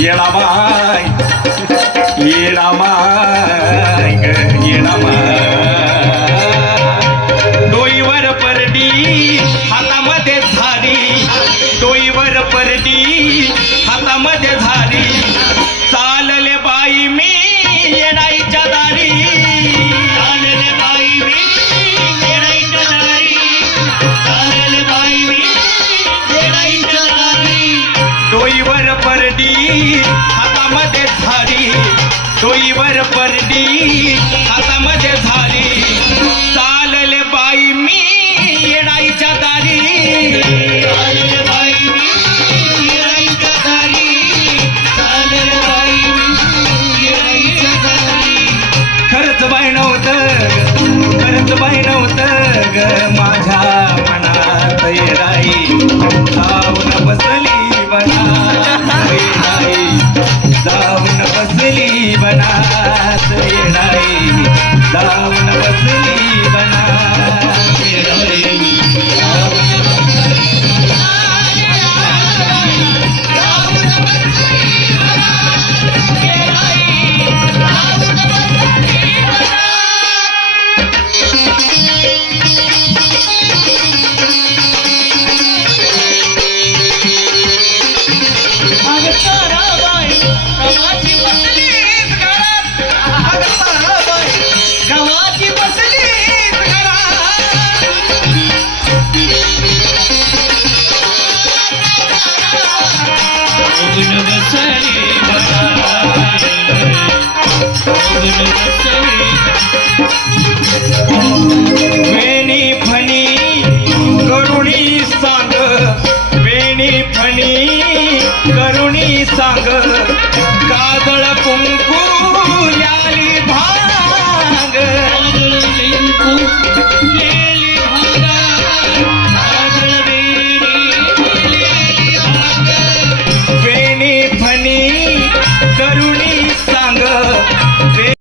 இளமாய் இளமாய் இளமாய் डोईवर परडी हातामध्ये झाली डोईवर परडी हातामध्ये झाली. सोयीवर परडी आता मजे झाली. चालले बाई मी येडाईच्या दारी. खरंच बाई नव्हतं खरंच बाई नव्हतं ग. माझ्या मनात येडाई येणाई जाऊन बसली मनात येणाई वेणी फणी करुणी सांग. वेणी फणी करुणी सांग. काजळ